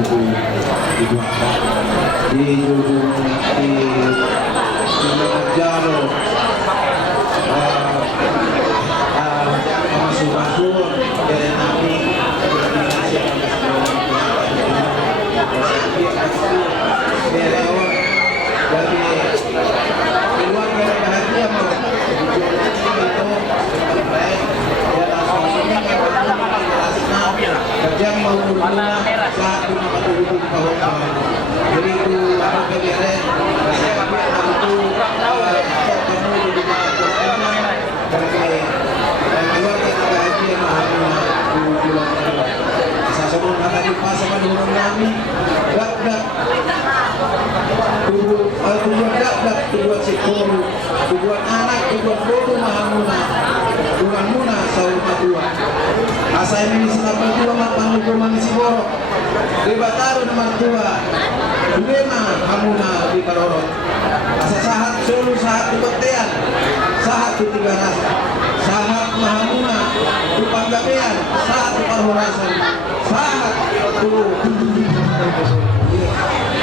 itu dibuat di Jalo masuk dari Nabi kerja mau saat itu jadi itu apa PDRN itu ketemu di keluar kita bahagia saya sebelum kata di pasar dengan kami dak tujuan dak tujuan sekolah tujuan anak tujuan bodoh mahamuna tujuan muna saudara tua asal ini selama tua mapan hukuman si borok di Bataru nomor 2 Bema hamuna di Karorot asa sahat solo sahat di Baktean sahat di Tiga Rasa sahat mahamuna di Panggabean sahat di Parhorasan sahat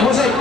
musik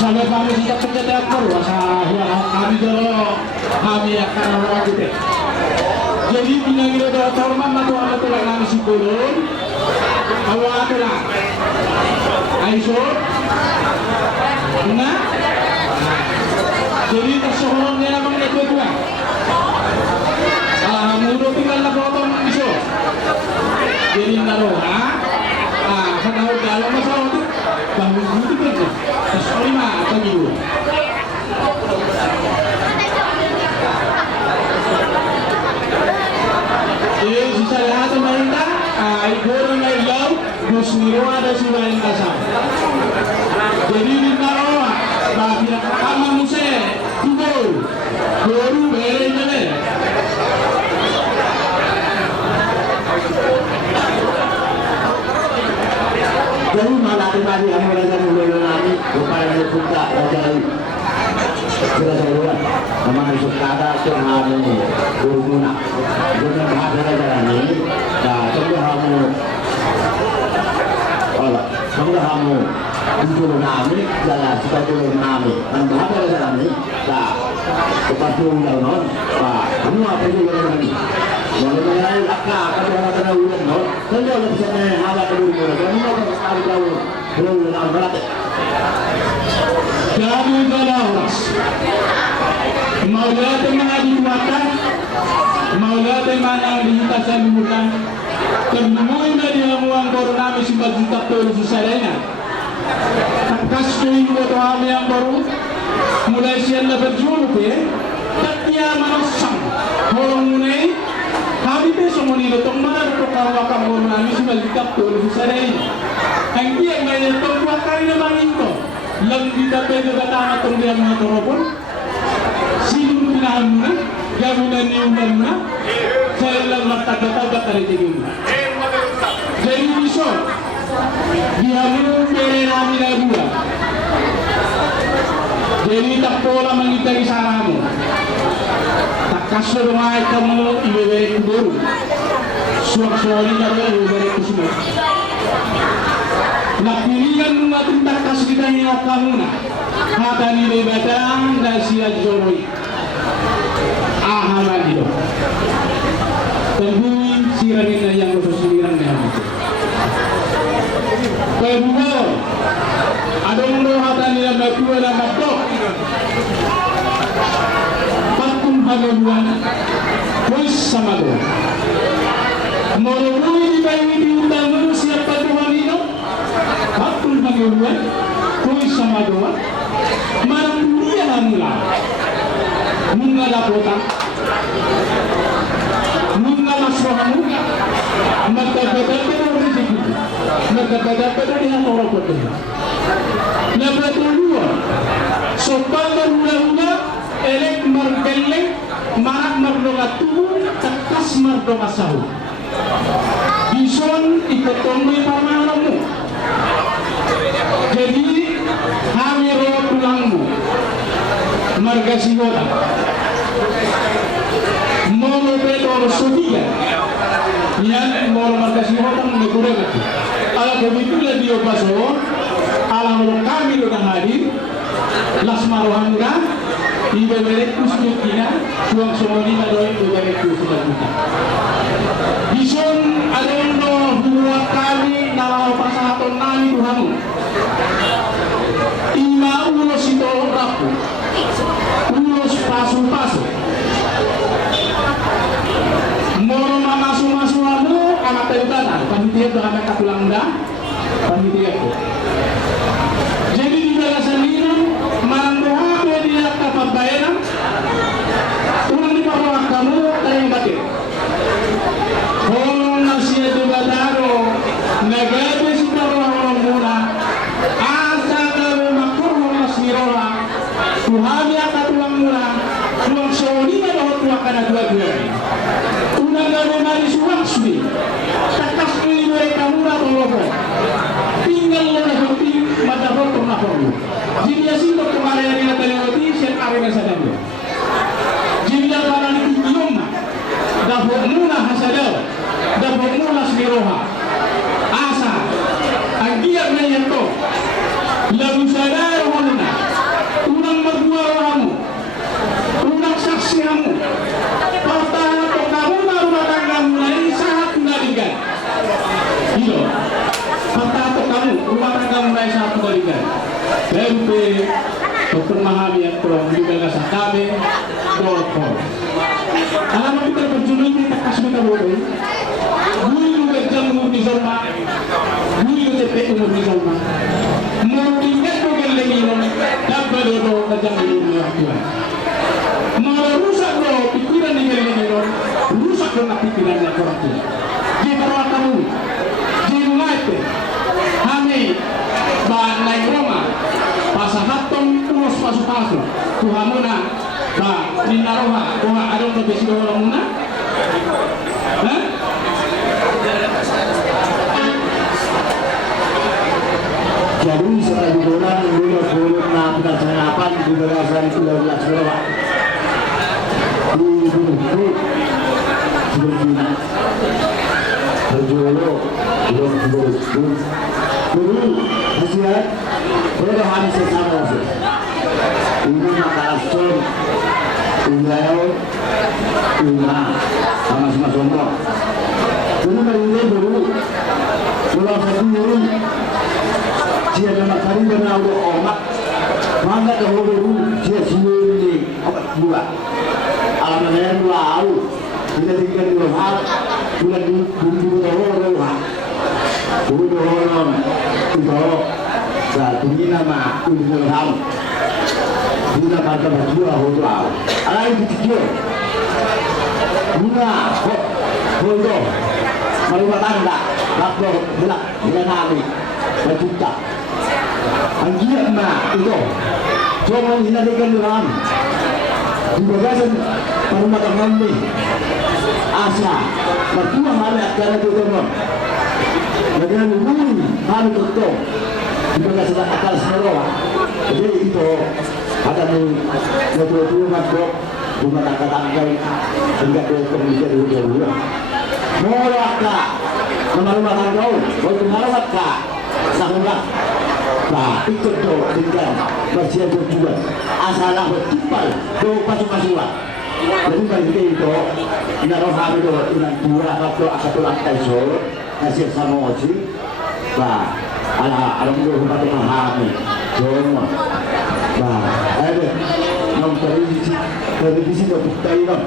sampai kami sudah pencetak perlu kami dulu kami akan melakukan Jadi pinagiro daw torman matuwa lang namin si Kulon. Hawa ito lang. Ay so? Na? Jadi tersohong niya namang nagdodwa. Mudo tinggal na botong ng iso. Jadi naro ha? Kanahod dalam masawa ito. Bangun buti ka ito. Tapos lima at agiyo. Si sa lahat ng mahita, igoro na ilaw, gusto niruwa na si Wain Kasam. Jadi di naroa, bakit kamang muse, tugol, goro, bere na le. Jadi malaki tadi ang mga mulo namin, upaya na punta, dahil sila sa luwan, ang mga sukada, ito ang aming guru muna. Doon ang bahasa na dyan ini, na sanggahan mo ang tulong namin, dahil sa tulong namin, ang bahasa na dyan ini, na kapatulong daw nun, ano nga pwede ka naman. Wala na ngayon, laka, katuwa ka na ulan nun, nandiyo lang siya na hawak ka doon muna, kaya mo ka sabi daw, tulong na ang balate. Kami dalawas. Maulat ang mga diwata, maulat ang mga nangihita sa limutan. Ternemoy na niya mo ang baro namin si Bajutak Tolo sa Sarena. Tagkastoy mo ito kami ang baro, mulai siya na berjulog tatya manasang. Horong munay, kami beso mo nilo itong mga nagkakawa kang baro namin si Bajutak Tolo sa Sarena. Ang iyang may itong wakay naman ito. Lang kita pwede katama itong diyan mga toropon. Sino pinahan mo na? Gaminan niyo na? Saya lang magtagatagat na rin mo. Jadi iso, dihamun pere namin na buwan. Jadi takpo lang mangitang isara mo. Takasya rumahit ka mo, iwewerek ko duro. Suwak-suwali na rin, iwewerek ko sila. Napiligan mo natin takas kita niya ka muna. Hata nilay batang na siya Joroy. Ahaman ito. Tengguin siranin na yang susiliran na yan. Kaya bukaw, adong mo hata nila magkuha na magdok. Patung hagabuan, pues sama doon. Mororuin di ba yung itiutang mo siya patuhan ito? Patung hagabuan, pues sama doon. Marang mula. Munga lapota. Munga masrohamu. Magkagagagado rin dito. Magkagagagado rin ang oropot nila. Nabratulua. So pagmarula-ula, elek margelek, marak mardongatu, takas mardongasahu. Bison ikotomboy pamana mo. Jadi hamiro tulangmu. Marga sigota. Mono petro sodia. Yan mono marga sigota megurega. Ala kebitulah dia paso. Ala mono kami lo hadir. Lasmaro hanga. Ibe merek kusukina. Suang somoni na doy ibe merek kusukina. Bison adondo buat kami nalau pasahaton nami Tuhanmu. Ima ulos ito rapu. Ulos paso-paso. Moro mamasu-masu anu anak teutan. Panitia itu anak katulang dah. Panitia itu. Jadi di balasan ini mandoha dia kapabayaran. Ulang di bawah kamu tayang batik. Oh nasi itu bataro. Nagabe sudah orang mula. Asa kamu makur masmirola. Tuhan yang katulang mula. Tuang soni na bahwa tuang kana dua-dua. Unang gabe mari suwang sudi. Takas ini mereka mula tolong. Tinggal lo na hati madahol kung nahol. Jadi asin ko kemarin yang natalewati siya arena sa dami. untuk memahami itu juga nggak kami telepon. Alam kita berjulur kita kasih kita boleh. Guru juga jam umur di zona, guru juga cepet umur di zona. Mau tinggal bukan lagi non, dapat dodo kejam dulu ya Tuhan. Mau rusak do pikiran di lagi non, rusak do pikirannya orang tua. Di bawah kamu, di rumah itu, kami naik Roma, pasahatong terus masuk Tuhan muna, di naroha, Tuhan ada untuk besi orang muna. Jadi setelah dibulan mulut na pinagsangapan di berasan itu dari Laksanawa di Gunung Sebelumnya berjolo belum dulu hasil berapa hari sesama sih ini maka asal tinggal sama-sama semua dulu dari dulu pulau satu dulu dia nama kali dengan auto omak mangga dahulu dia sini dua alamnya lalu kita tinggal di luar bulan dulu itu saat ini nama untuk ham kita kata berdua hotel ada yang kecil bunga hotel malu tanda lapor belak dengan kami berjuta anjir mah itu cuma hinarikan dalam di bagasan rumah kami asa berdua hari akan itu teman dengan hubungan hari itu di bagasan akal semua jadi itu ada nih dua makro rumah tangga hingga ke kemudian dulu molaka rumah tangga waktu malam kah sahulah nah ikut do tinggal masih ada juga asalah bertimbal do pasuk-pasuklah jadi bagi itu naruh kami do dengan dua waktu akatul aktaisor hasil sama oji nah alam do rumah memahami semua nah ada yang dari sisi do bukti no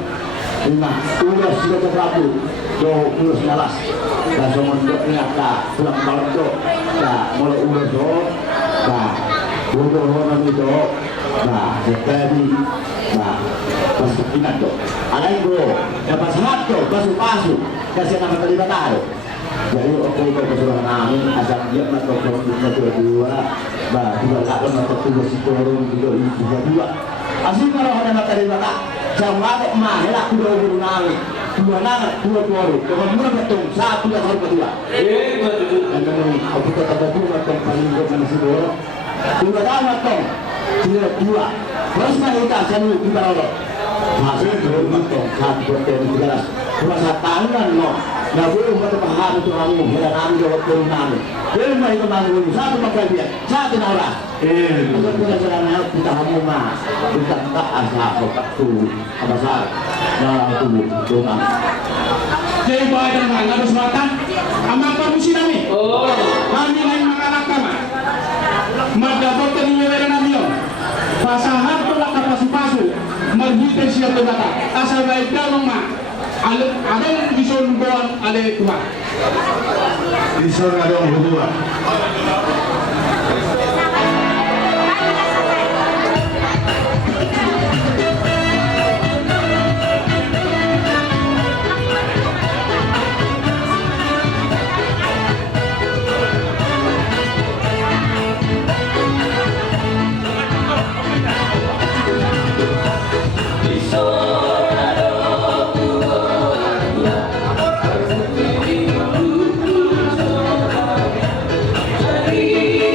nah ulas sudah terlalu do ulas malas dan semua do ternyata pulang malam do nah mulai ulas do nah, bodoh itu, nah, jadi, nah, masuk ingat tuh, ada yang bro, dapat sehat tuh, pasuk, kasih nama terlibat tahu. Jadi oke itu keseluruhan kami, asal dia masuk dua, nah, dua kali masuk dua si turun dua. Asal kalau ada materi bata, jangan ada mah, helak dua guru kami. Dua nang, dua keluarga, kemudian betul, satu yang harus kedua. Dan kemudian aku kata dua tong paling bermain si bola. Dua tahun tong, dua. Terus kita selalu kita lalu. Masih dua tong, satu bertemu tiga. Cuma satu tangan no. Nah boleh untuk paham itu kamu, dan kami jawab turun kami. Boleh main kemanggung, satu pakai dia, satu naura. Untuk kita jalan kita kamu mah, kita tak asal waktu apa sah. Nah, itu rumah. Jadi bawa dengan harus batang, amat kamusi nami. Kami lain menganak kama. Madapat kini yang nami yo. Pasahan tu lah kapasu-pasu. Merhite siapa kata. Asal baik dalam mah. Ada yang bisa lupakan ada Tuhan. Bisa ada yang berdua. Hari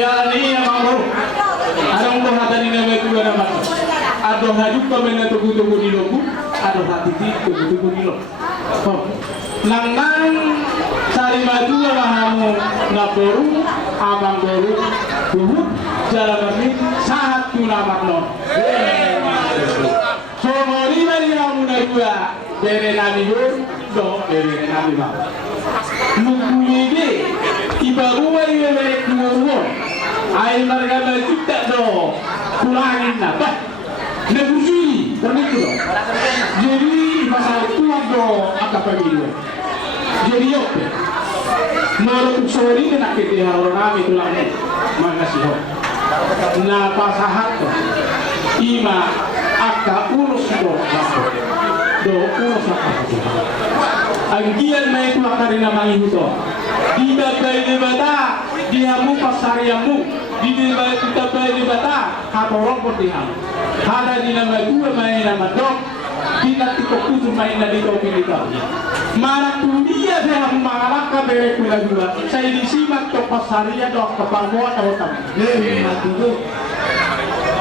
Dia ni yang mampu. Ada untuk hati ini nama juga nama. Ada hajuk kami nak tunggu di loku. Ada hati tunggu di loku. Nang cari maju kamu naporu, abang boru, tuhuk jalan kami sangat tunamak no. So mori mari kamu najua bere nami do bere nami ba. Mukuli ibaruwa bere kuwo. Ay marga kita do kulangin na ba. Negusui perniku. Jadi pasal itu do akapamilu. Jadi oke. Menurut sorry nak kita harus rame tulang ni, makasih ho. Na pasahat ko, ima aka urus do urus apa? Anggian may tuakari na mangihuto. Di bagay di bata, di hamu pasariamu, di bagay di bata, hatorong ko di hamu. Hada di nama dua may nama dok, di nanti kokusu may na dito pilikaw. Mana dunia saya mengalahkan bere kula dua. Saya disimak ke pasaria dok ke Papua atau tam. Matu.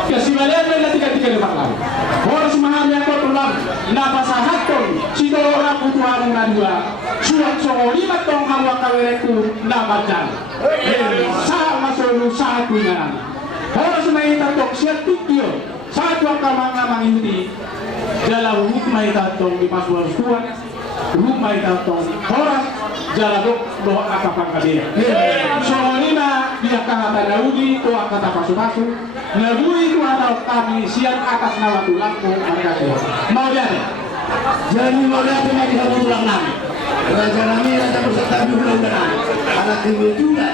Kesimalian mereka tiga lemak lalu. Harus memahami apa tulang. Napa sahaton. Si orang putuhan dua. Suat songoli matong hawa kawereku nama jan. Sama solu satu ngan. Harus mengingat tok siat tikio. Satu akamang ini dalam hukum itong di Paswar Tuan. Rumah itu horas jaladok doa akapan kadia. Soalnya dia kata Daudi doa kata pasu-pasu. Nabui itu atau kami siap atas nama tulangku mereka siap. Mau jadi? Jadi mau lihat lagi sama tulang nami. Raja nami raja berserta bulan-bulan. Anak ibu juga.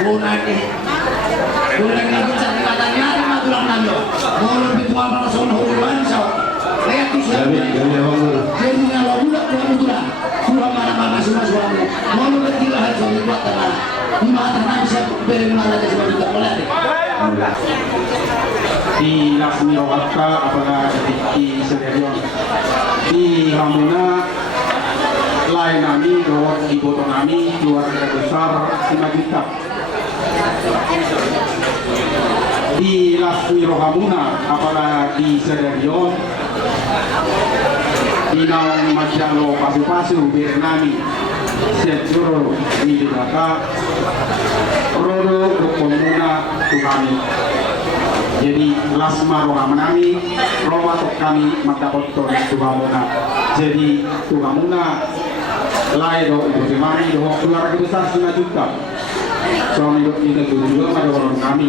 Boleh lagi cari katanya sama tulang nami. Mau lebih tua langsung hubungan so. Lihat di sana. Jadi kalau budak bulan-bulan. Kurang mana-mana semua suami. Mau lebih lah suami buat tanah. Di mana tanah bisa beri mana aja semua juga boleh. Di Lasmi Rawaka apakah di Serion di Hamuna lain nami doa di botong nami keluarga besar Simajuta di Lasmi Rohamuna apakah di Serion di Naung Majalo Pasu-Pasu Birnami Sejuro di Daka Rodo Rukomuna Tuhami. Jadi lasma rohamanami Roma tok kami matapoton Tuhamuna. Jadi Tuhamuna laido ibu temani doh keluarga besar 5 juta. Soalnya hidup kita dulu ada orang kami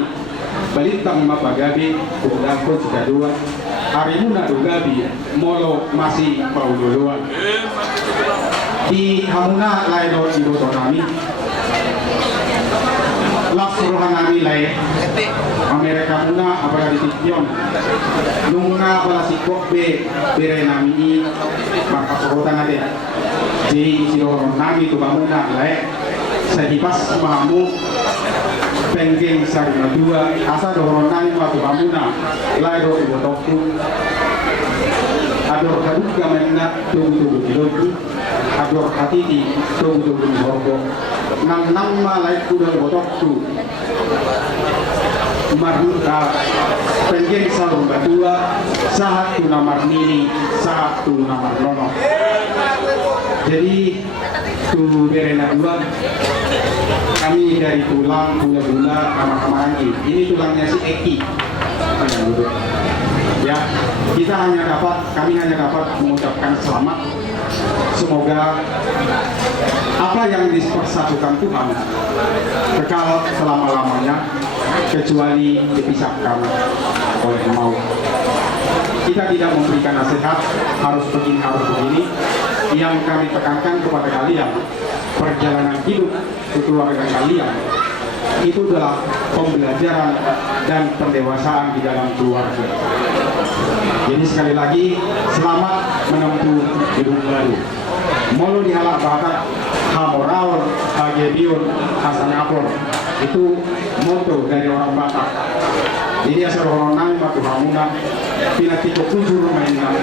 balintang mapagabi kudako juga dua hari muna dugabi molo masih pauluan di Hamuna laido ibu kami langsung kami lain Amerika muna apalagi di Tikyon nunga pala si Kokbe bere nami maka sorotan ada jadi si orang nami tu muna lain saya dipas mamu penggeng sari dua asa orang nami matu muna lain do ibu toktu ador kaduga menna tunggu dilogi ador hatiti tunggu horgo nang nama lain kuda botok tu marmuta pengen salung berdua saat tu namar mini saat tu namar lono jadi tu berena dua kami dari tulang gula-gula kamar-kamaran ini tulangnya si Eki ya kita kami hanya dapat mengucapkan selamat semoga apa yang dipersatukan Tuhan kekal selama-lamanya kecuali dipisahkan oleh maut. Kita tidak memberikan nasihat harus begini. Yang kami tekankan kepada kalian perjalanan hidup keluarga kalian itu adalah pembelajaran dan pendewasaan di dalam keluarga. Jadi sekali lagi selamat menempuh hidup baru. Molo dihalak bakat hamoral hagebiun hasanapor itu moto dari orang Batak. Jadi asal orang nang matu hamuna pinatiko kujur mainan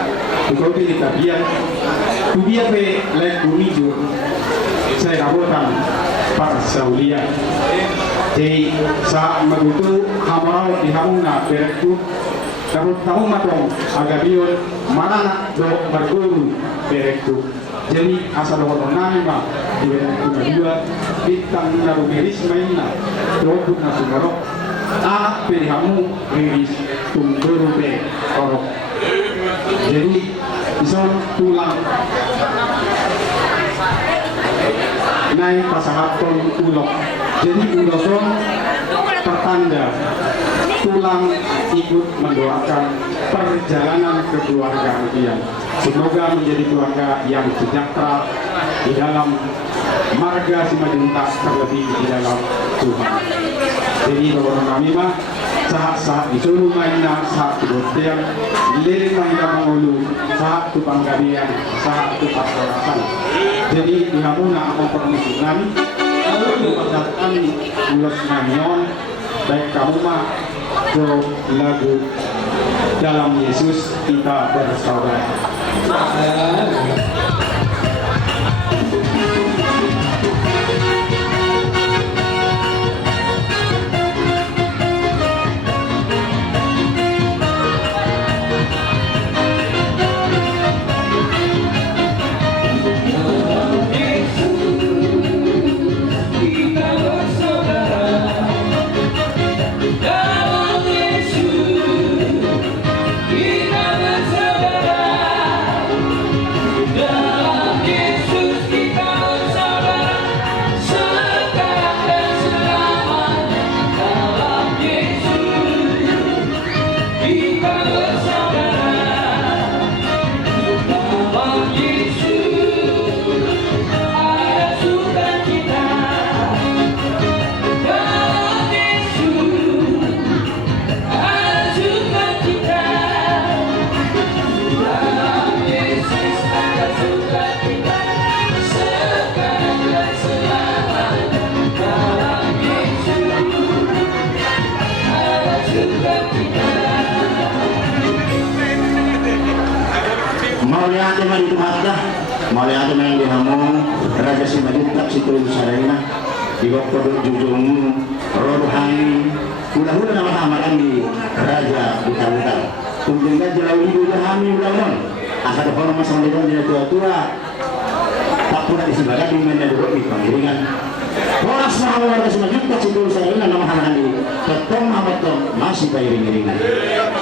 tukau pilih tabian tubian be lek bunijur saya rabotan para saulia Jadi sa magutu hamaraw di hamuna berektu tahu matong agabion marana do berguru berektu. Jadi asal orang nami mah di berektu kedua bintang naru beris mainna do na sumorok anak pilihamu riris tungguru be orok. Jadi ison tulang naik pasahaton ulok. Jadi uloson pertanda tulang ikut mendoakan perjalanan kekeluargaan kalian. Semoga menjadi keluarga yang sejahtera di dalam marga Simajuntak, terlebih di dalam Tuhan. Jadi bahwa kami mah saat disuruh mainnya, saat dibotian, lirik mainnya mengulu, saat tupang gabian, saat tupang kerasan. Jadi dihamuna aku permisi kami, lalu perkataan ulos namion, baik kamu mah ke lagu dalam Yesus kita bersaudara. Mauliate man itu mata, mauliate man yang dihamong Raja Simajuntak situ Sarayana di waktu jujung rohani hula-hula nama hamaran di Raja Buta-Buta. Kemudian jauh ibu dahami ulang asal orang masang di dalam tua-tua tak pernah disebutkan di mana dulu di pengiringan. Orang semua warga Simajuntak situ Sarayana nama hamaran di ketong hamatong masih beriring-iringan.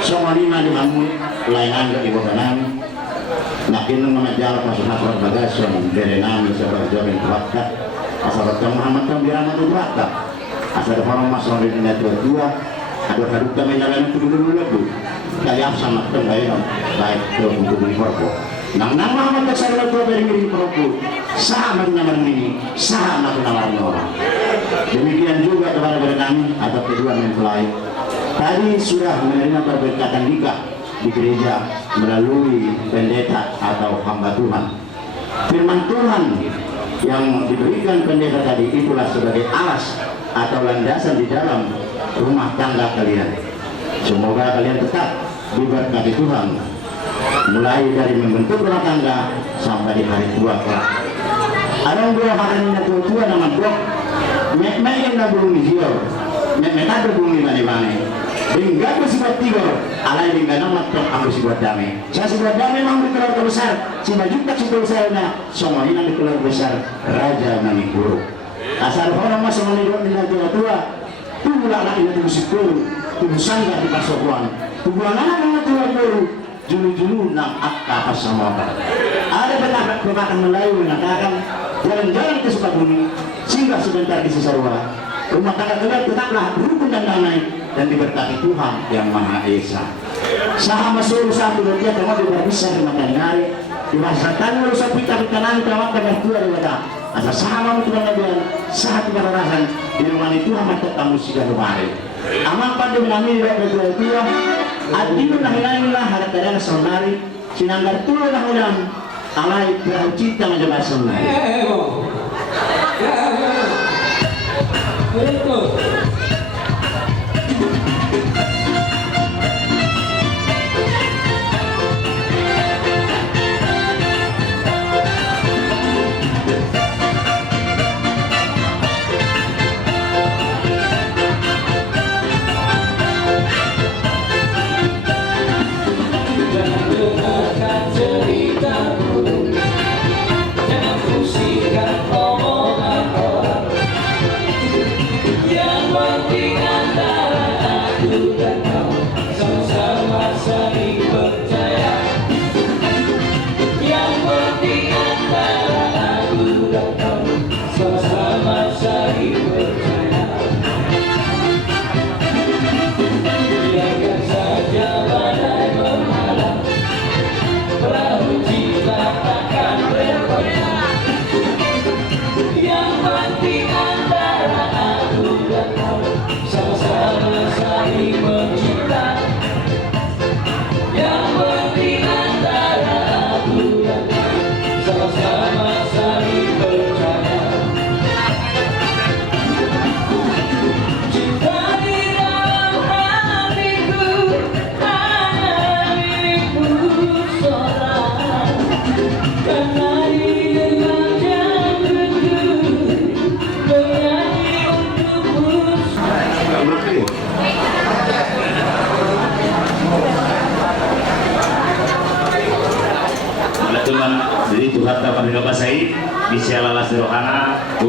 Semua lima dihamong layanan ke ibu kanan. Nakin mengajar pasal bagasan berenam sebagai jamin waktu asal Muhammad kan biramat waktu asal orang masuk di dunia dua ada kaduta menjalan itu dulu kayak sama tembayan baik ke untuk beli perokok. Nang Muhammad kesalahan dua beri perokok sama dengan ini sama dengan orang. Demikian juga kepada berenam atau kedua mempelai tadi sudah menerima perberkatan nikah di gereja melalui pendeta atau hamba Tuhan. Firman Tuhan yang diberikan pendeta tadi itulah sebagai alas atau landasan di dalam rumah tangga kalian. Semoga kalian tetap diberkati Tuhan mulai dari membentuk rumah tangga sampai di hari tua kelak. Ada dua hari ini tua nama blok mek yang belum dijual mek ada belum dimana-mana. Hingga bersifat tiga, alai dengan nama Tuhan ambil sebuah damai. Saya sebuah damai memang di keluarga besar. Simajuntak situ besarnya, semua ini di keluarga besar Raja Manipur. Asal orang masa menidok di tua-tua, tunggulah anak ini tunggu sikul, tunggu sangga di pasokuan, tunggu anak-anak tua baru, julu-julu nak akka pasamoka. Ada pepatah Melayu mengatakan jalan-jalan ke Sukabumi, singgah sebentar di Cisarua. Rumah tangga kalian tetaplah rukun dan damai dan diberkati Tuhan yang Maha Esa. Saha masuk satu dia teman berbisa di makan hari di masa tanu rusak pita kanan teman teman tua di mata. Asal saha mau Tuhan nabian saha tidak rasan di rumah itu amat tamu sudah kemarin. Amat pada menami dari tua adilu nahilainlah harap dari sonari sinanggar tua nahilan alai bercita menjadi sonari.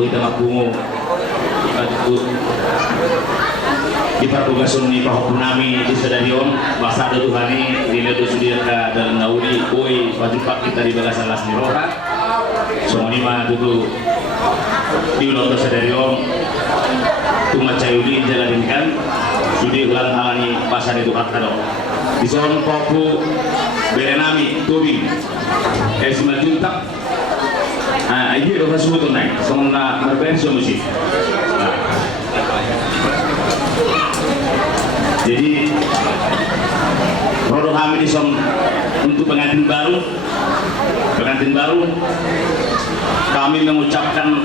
kita makungo at di pertugasan ni Pak Punami di stadion masa ada Tuhani dilihat sudah ke dalam naudi koi wajib pak kita di bagasan las niroha semua ni mah dulu di ulang stadion tuma cayudi jalankan sudah ulang halani pasar itu kata di zon Papu Berenami Tobing esma juntak ini roh sebut naik semua berbenso musik. Jadi rodo kami disom untuk pengantin baru kami mengucapkan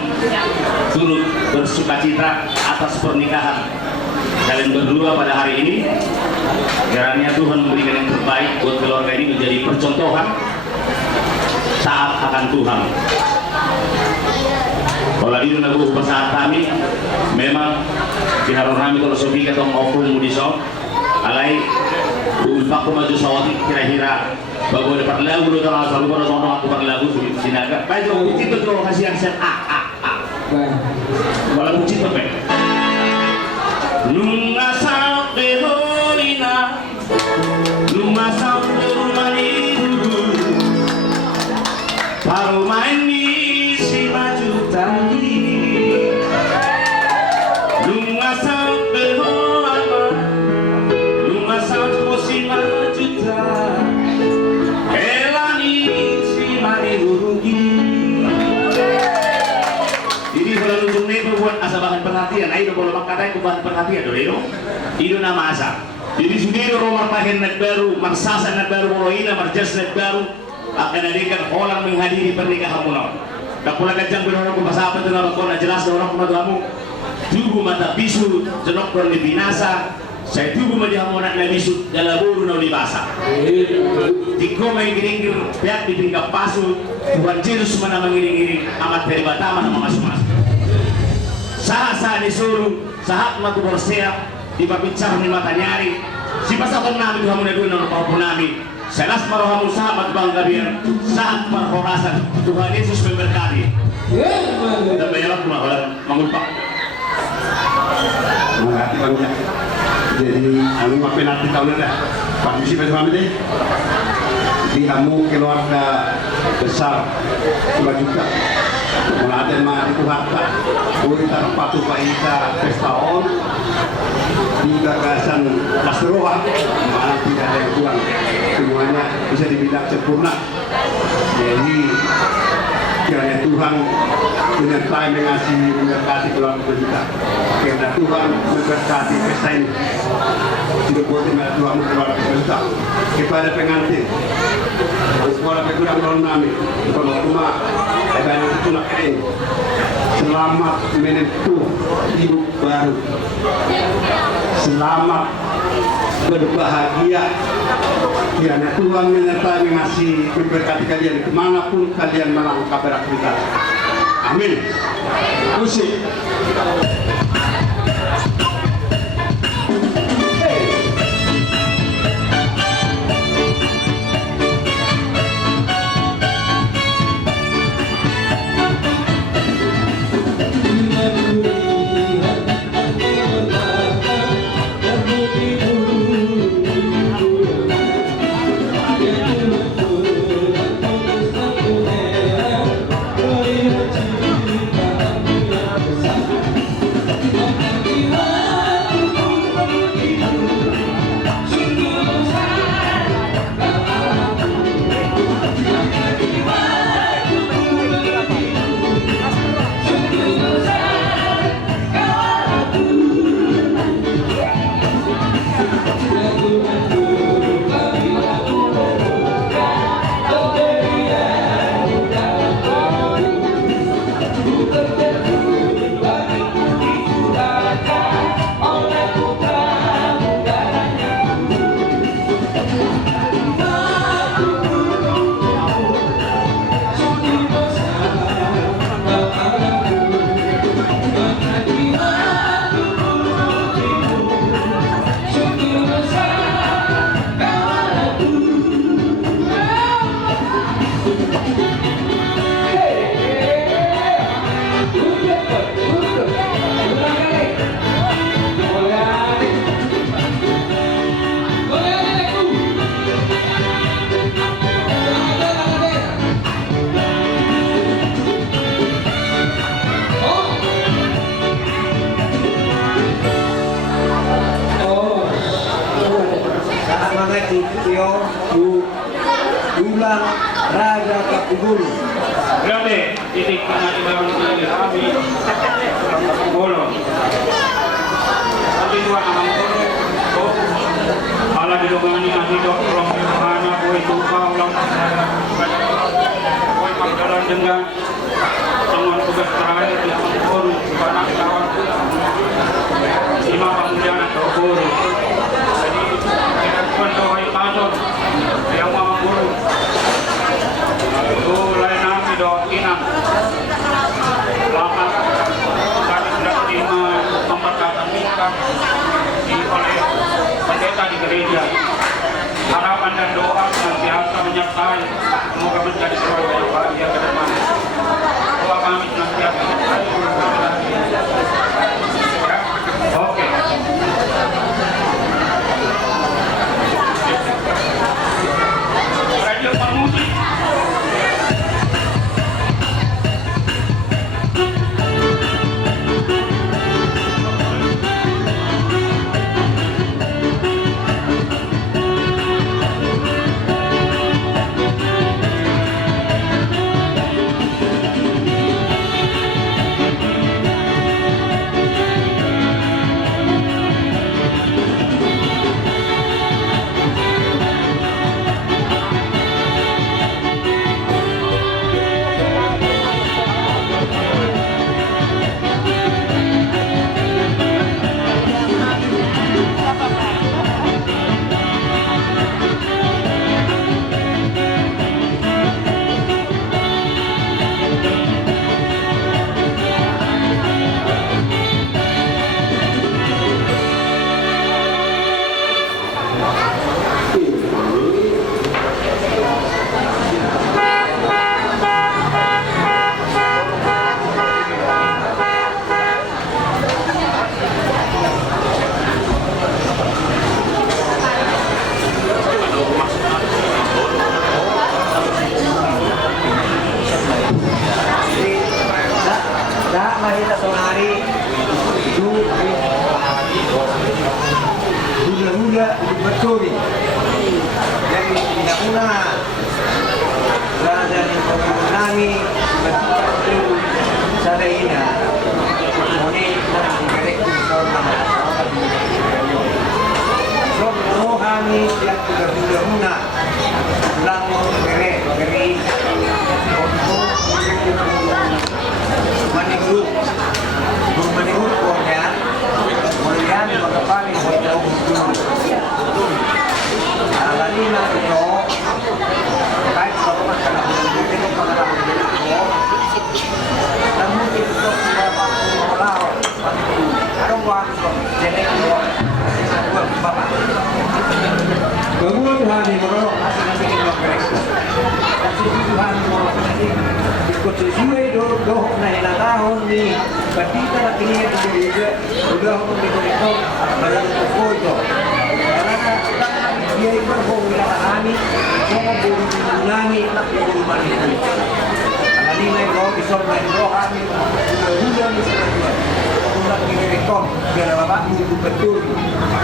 turut bersukacita atas pernikahan kalian berdua pada hari ini. Kiranya Tuhan memberikan yang terbaik buat keluarga ini menjadi percontohan taat akan Tuhan. Kalau di dunia saat kami memang diharap kami kalau sobi ketong opung mudiso alai ulpak maju sawati kira-kira bago dapat lagu do tara salu ko sono aku berlagu sinaga bajo itu tuh hasian set wala bucit pe nunga sa beholina nunga sa rumani paru main ni si maju tadi nunga sa beholina nunga sa si maju tadi elani si mari rugi ini kalau ujung nih buat asa bahan perhatian ayo kalau makadai bahan perhatian dulu itu nama asa jadi sudah rumah pahen net baru marsasa net baru moloina marjas net baru akan adikan orang menghadiri pernikahan muno. Tak pula kajang berorang ke bahasa apa tu orang kau nak jelas orang kau kamu. Tubuh mata bisu jenok kau di binasa. Saya tubuh macam orang nak bisu dalam buru nak dibasa. Tiko mengiring pihak di pinggap pasu. Tuhan Yesus mana mengiring amat dari Batama nama masuk-masuk. Sah disuruh sahat matu bersiap di berbicara di mata nyari. Si pasangan nabi kamu nak dulu orang Papua nabi. Selas marohamu sahabat bangga biar saat perhorasan Tuhan Yesus memberkati. Dan banyak orang mengulpak. Mengerti bangga. Jadi anu maafin nanti tahun dah. Pak misi betul kami deh. Di kamu keluarga besar 2 juta. Meladen mah itu harta. Kita patu paita pestaon di gagasan Kasroha malah tidak ada yang kurang. Semuanya bisa dibilang sempurna. Jadi kiranya Tuhan dengan saya mengasih memberkati keluarga kita. Karena Tuhan memberkati pesta ini. Tidak boleh dengan Tuhan keluarga kita. Kepada pengantin, sekolah pekurang orang kami, kalau rumah, ada yang tulak ini. Selamat menempuh hidup baru. Selamat berbahagia. Kiranya Tuhan menyertai mengasih memberkati kalian kemanapun kalian melangkah beraktivitas. Amin. Musik. United Tio Dulang Raja Kapugulu. Grabe, titik na ibang kami Kapugulu. Sabi dua naman ko, ala dilungan ni Dok Long anak ko ito pa ulang ko magdalan dengan teman tugas terakhir di Kapugulu anak kawan lima pemuda anak Kapugulu. Jadi kita doai pasor yang mau guru itu lain kami doa inang lama kami sudah terima pemberkatan nikah oleh pendeta di gereja. Harapan dan doa senantiasa menyertai, semoga menjadi keluarga yang bahagia ke depan. Doa kami senantiasa menyertai. Oke. Radio Permusik. Mahita sonari hula-hula betul. Jadi tidak pernah berada di kami sada ina moni direct sama so kami yang hula-hula lang gere manigurut konya kemudian mengepani hotel alalina itu baik kalau makan itu pengalaman itu namun itu siapa pulau ada waktu jadi buat bapak kemudian hari merok masih nanti kita mereka Tuhan mau ikut sesuai doh naik tahun ni ketika ini juga sudah mengirim dalam foto karena dia berhubungan kami semua berhubungan nak berhubungan ini karena ini mereka bisa berdoa kami sudah misalnya sudah mengirim biar bapak betul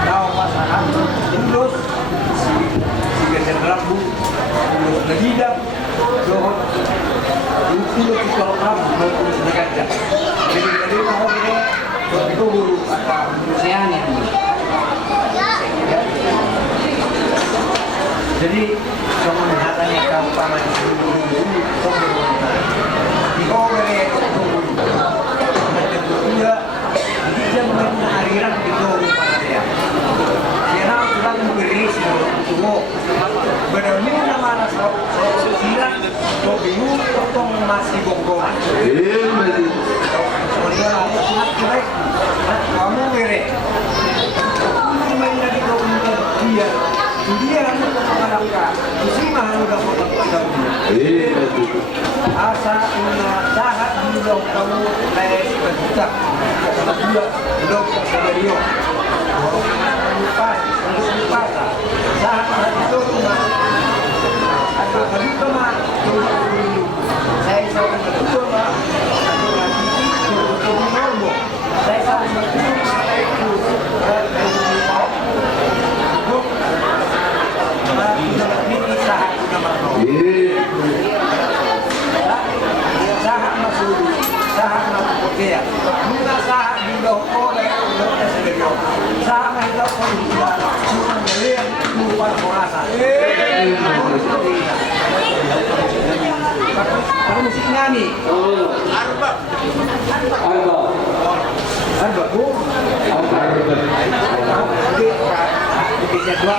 tahu pasangan terus si general bu terus legidah doh itu kalau kamu mau bekerja jadi mau ini itu guru apa usianya jadi cuma hatanya kamu paman dulu di orang itu dia dia main hariran itu pada dia harus pulang beris semua benar-benar nama silang bingung potong masih bongkongan kamu beri main dari komunitas dia harus mengarahkan muslimah udah potong kita asa sahat belum kamu les berjuta sama dua belum skenario lupa sahat itu ada cuma saya sangat betul pak saya sangat betul Para musik nami. Arba bu. Oke, dua.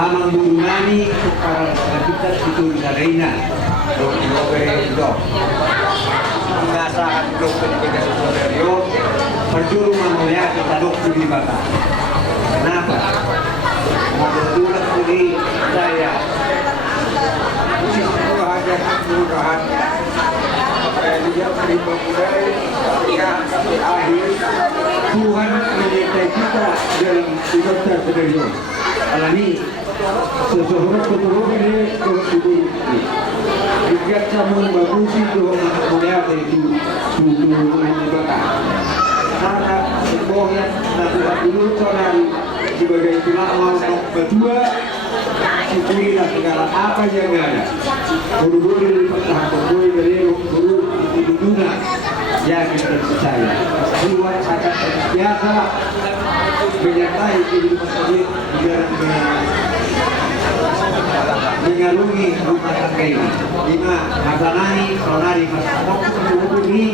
amang bunani para kita itu na reina do mengasakan blok pendidikan superior perjuru manusia kita dok di bata. Kenapa? Kebetulan ini saya murahan dia terima budaya ketika sampai akhir Tuhan menyertai kita dalam hidup superior. Alani seseorang keturunan ini keturunan ini. Jika kamu bagusi Tuhan melihat itu tujuan ibadah. Karena semuanya nanti dulu soal sebagai ulama berdua syukurilah segala apa yang ada. Dulu dari pertahanan dari dulu itu dunia yang kita percaya. Tuhan akan biasa menyertai kehidupan ini mengarungi rumah tangga ini. Lima hasanani sonari masyarakat menghubungi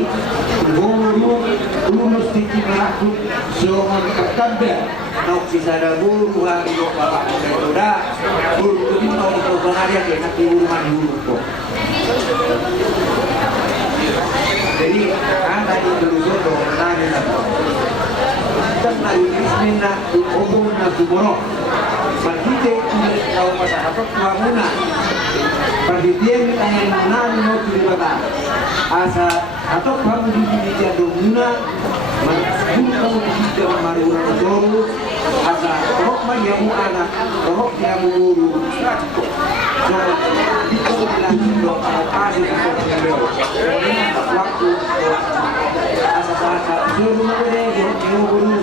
lulus tinggi meraku seorang pertanda nak bisa ada guru hari bapak muda guru ini mau sonari yang enak di rumah guru kok. Jadi anda itu dulu dong nanya kita lagi bismillah hubung na kumoro. Pagkite kulit kau masyarakat mamuna. Pagkitian tangan mana no tulibata. Asa atau kamu di jadu muna. Manapun kamu di jadu maruna dulu. Asa roh maniamu anak, roh maniamu guru. So itu bilang dok asal itu waktu asa guru mereka guru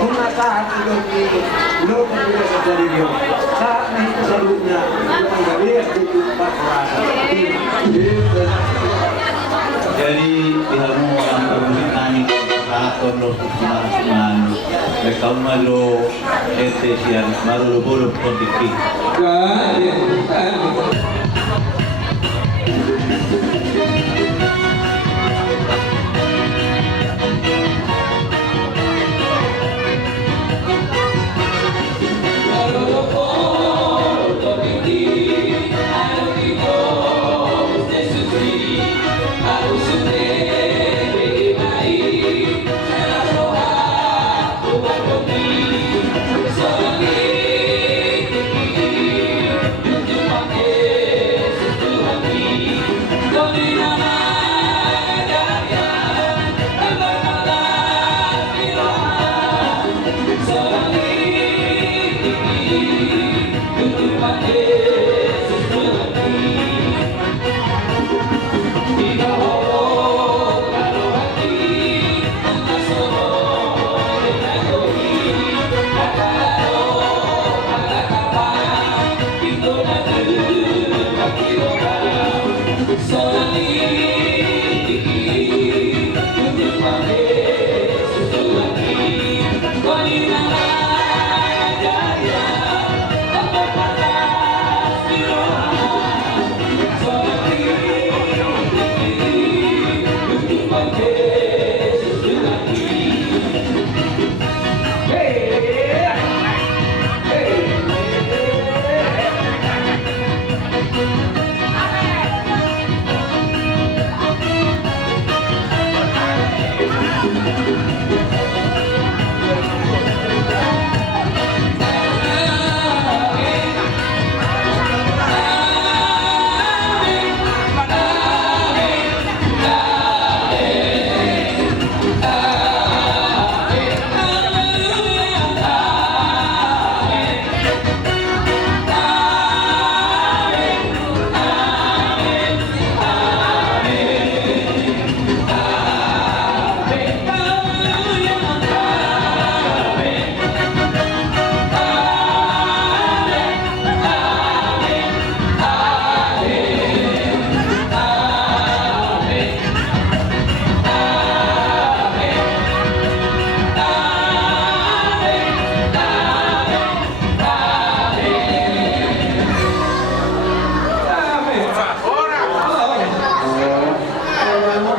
cuma saat itu di lo tidak sadar dia saat itu seluruhnya tidak lihat itu rasa. Jadi ilmu yang berhubungan katon lo seman lekau malu etesian malu bolu kondisi. Untuk pakai